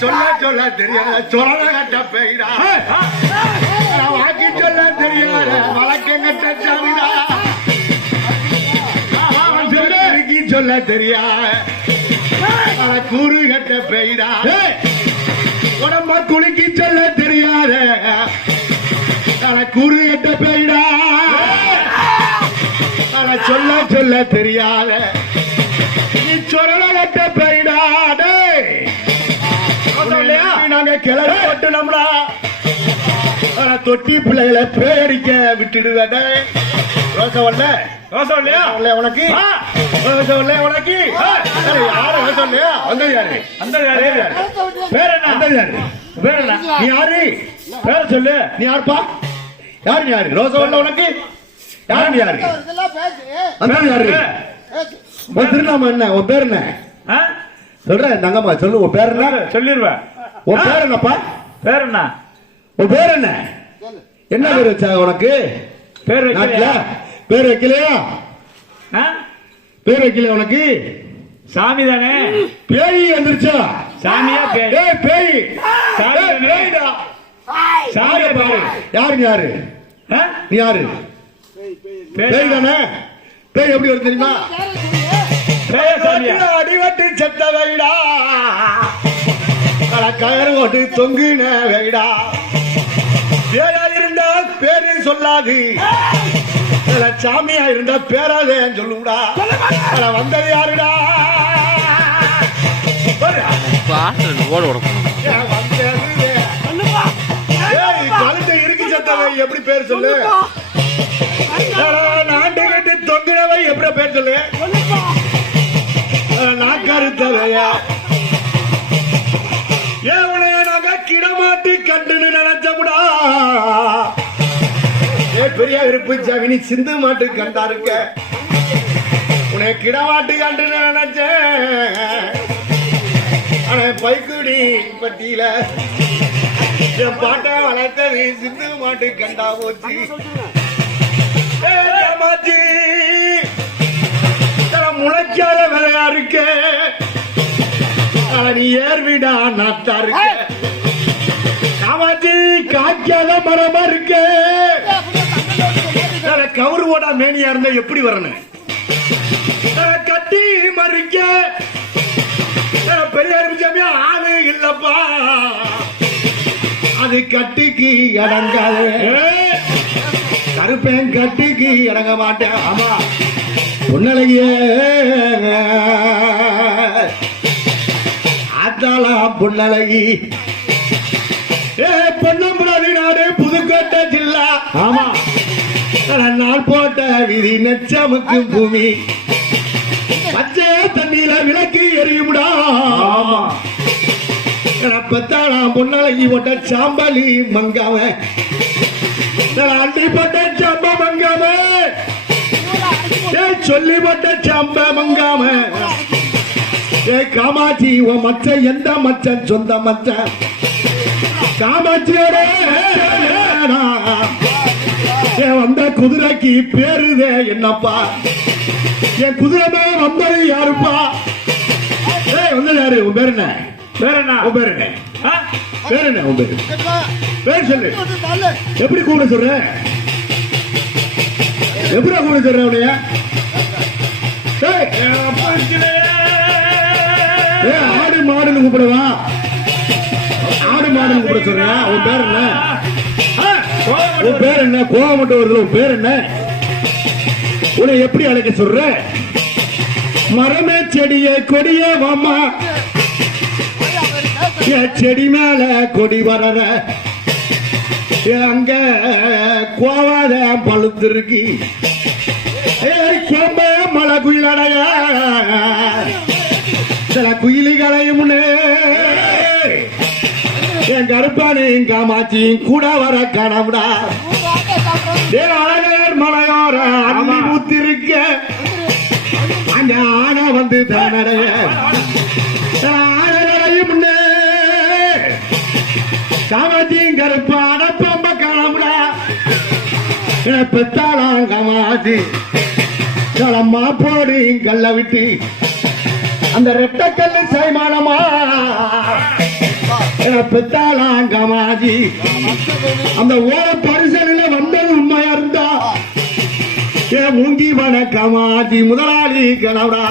சொல்ல சொல்ல தெரியாத சொரண கட்ட பெய்டா. வாக்கி சொல்ல தெரியாத வழக்கம் கட்ட சாமிடா. சொல்ல. தெரியாத கூறு கட்ட பெய்டா. உடம்ப குலுக்கி சொல்ல தெரியாத கூறு கட்ட பெய்டா. சொல்ல சொல்ல தெரியாத கிளறி பட்டுனோம்டா ஆனா தொட்டி பிள்ளைகளை பேடிக்க விட்டுடுவேன். ரோசவல்லையா? இல்ல உனக்கு? ஆ. ரோசவல்ல உனக்கு? ஆ. சரி, யாரு ரோசவல்லையா? அந்த யாரு அந்த யாரு பேர் என்ன அந்த யாரு பேர் என்ன நீ யாரு? பேர் சொல்லு. நீ யாருப்பா? யாரு நீ யாரு? ரோசவல்ல உனக்கு? யாரு நீ யாரு? அந்த யாரு உன் என்ன? உன் பேர் என்ன? ஆ? சொல்றேன் தங்கம்மா சொல்லு உன் பேர் என்ன? சொல்லிருவேன். உன் பேர் என்னப்பா? பேர் என்ன? உன் பேர் என்ன? சொல்லு என்ன பேர் வச்சாங்க உனக்கு? பேர் வைக்கலையா? பேர் வைக்கலையா? ஆ? பேர் வைக்கல உனக்கு? சாமி தானே? பேய் வந்துருச்சா? சாமியா பேர் ஏய் பேய். சாமி? பேய்டா. சாமியா பாரு. யாரு யாரு? ஆ? நீ யாரு? பேய் தானே. பேய் எப்படி வரும் தெரியுமா? அடிவட்டு செத்த ஓட்டு தொங்குன வைடா பேரா இருந்தா பேரு சொல்லாது. சாமியா இருந்தா பேராதே சொல்லுடா. அட வந்தது யாருடா? எப்படி பேர் சொல்லு? நாட்டு கட்டி தொங்குனவை எப்படி பேர் சொல்லு? நாக்கருத்தவையா ஏன் பெரிய இருப்பு ஜவினி சிந்து மாட்டு கண்டா இருக்க உன்னை கிடமாட்டு கண்டுன்னு நினைச்சேன். பைக்குடி பட்டியில என் பாட்டை வளர்த்தது சிந்து மாட்டு கண்டா போச்சு. முளைக்காத வேலையா இருக்க? நீ ஏர்விடா நாத்தா இருக்க. காமாச்சி காய்க்காத மரமா இருக்க? கவுரு ஓடா மேனியா இருந்தா எப்படி வரணும்? கட்டி மறிக்க. பெரியார் சாமி ஆளு இல்லப்பா. அது கட்டிக்கு அடங்காது. கருப்பேன் கட்டிக்கு இறங்க மாட்டேன். ஆமா. பொன்னழகிய ஆத்தாளா பொன்னழகி ஏ பொன்னம்புராதி நாடு புதுக்கோட்டை ஜில்லா. ஆமா. நாள் போட்ட விதி நெச்சமுக்கு பூமி. பச்சை தண்ணியில விளக்கு எரியும்டா. பத்தாளாம் பொன்னழகி போட்ட சாம்பலி மங்காவன் அண்டி போட்ட சம்ப மங்காம. ஏ சொல்லி போட்ட சம்ப மங்காம. ஏ காமாட்சி உன் மச்ச எந்த மச்சன்? சொந்த மச்சன். காமாட்சியோட வந்த குதிரைக்கு பேருதே என்னப்பா? என் குதிரை மேல வந்தது யாருப்பா? ஏய் வந்தது யாரு? உன் பேர் என்ன? பேர் என்ன? உன் பேர் என்ன? பேர் என்ன உன் பேரு? பேர் சொல்லு. எப்படி கூப்பிட சொல்ற? எப்படி கூப்பிட சொல்ற உடைய ஆடு மாடுன்னு கூப்பிடவா? ஆடு மாடுன்னு கூப்பிட சொல்றியா? உன் பேர் என்ன? உன் பேர் என்ன? கோவம் மட்டும் வருது உன் பேர் என்ன? உன்னை எப்படி அழைக்க சொல்ற? மரமே செடியே கொடியே வாமா செடி மேல கொடி வரற அங்க கோவாத பழுத்திருக்கு கோம்ப மலை குயிலடைய சில குயிலிகளையும் என் கருப்பானு காமாச்சியும் கூட வர கனவுடா ஏ அழகர் மலையோர அள்ளி ஊத்திருக்க அந்த ஆனா வந்து தன்னடைய. ஆனடையும் காமாச்சியும் கருப்பான பொம்ப கனவுடா பெத்தாளாம் காமாச்சி களம்மா போடு கல்ல விட்டு. அந்த ரெட்டக்கல்லு சைமானமா. பெத்தாளாங்கமாஜி அந்த ஓர பரிசலில் வந்தது உண்மையா இருந்தா ஏ முங்கி வணக்கமாஜி முதலாளி கணவரா